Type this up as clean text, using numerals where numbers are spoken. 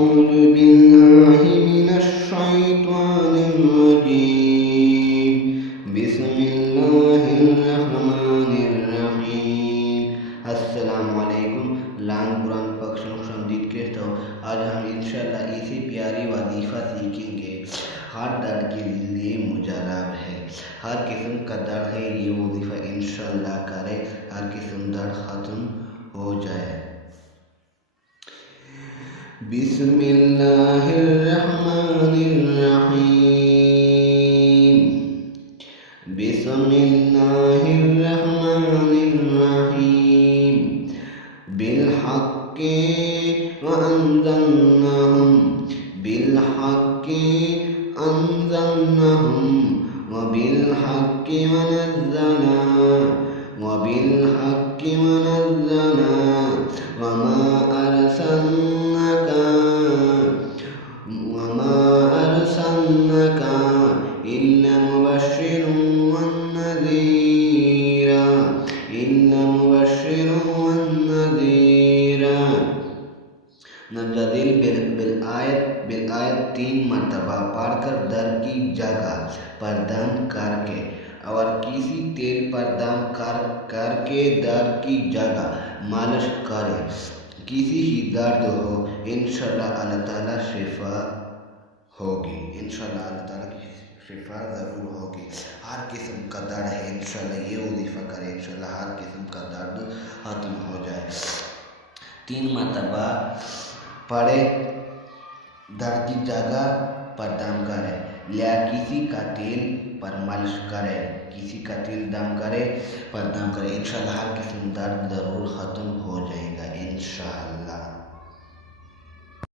أعوذ بالله من الشيطان الرجيم بسم الله الرحمن الرحیم۔ السلام علیکم۔ لان قرآن پاکشن خوش آمدید کہتا ہوں۔ آج ہم انشاءاللہ اسی پیاری وظیفہ سیکھیں گے۔ ہر درد کے لیے مجرب ہے، ہر قسم کا درد ہے، یہ وظیفہ انشاءاللہ کرے، ہر قسم درد ختم ہو جائے۔ بسم اللہ الرحمن الرحیم، بسم اللہ الرحمن الرحیم، بالحق وانزلناہم، بالحق انزلناہم، وبالحق ونزلنا، وبالحق ونزلنا، وما أرسلناك إلا مبشرا ونذيرا، إلا مبشرا ونذيرا۔ ننتظر بالآیت 3 مرتبہ پڑھ کر در کی جگہ پر دم کر کے اور کسی تیل پر دم کر کے در کی جگہ مالش کرے۔ کسی ہی درد ہو، انشاءاللہ اللہ تعالیٰ شفا ہوگی، انشاءاللہ اللہ تعالیٰ کی شفا ضرور ہوگی۔ ہر قسم کا درد ہے، انشاءاللہ یہ وظیفہ کرے، انشاءاللہ ہر قسم کا درد ختم ہو جائے۔ 3 مرتبہ پڑھے، درد کی جگہ پر دم کرے، یا کسی کا تیل پر مالش کرے، کسی کا تیل دم کرے پر دم کرے، انشاءاللہ ہر قسم درد ضرور ختم ہو جائے گا انشاءاللہ۔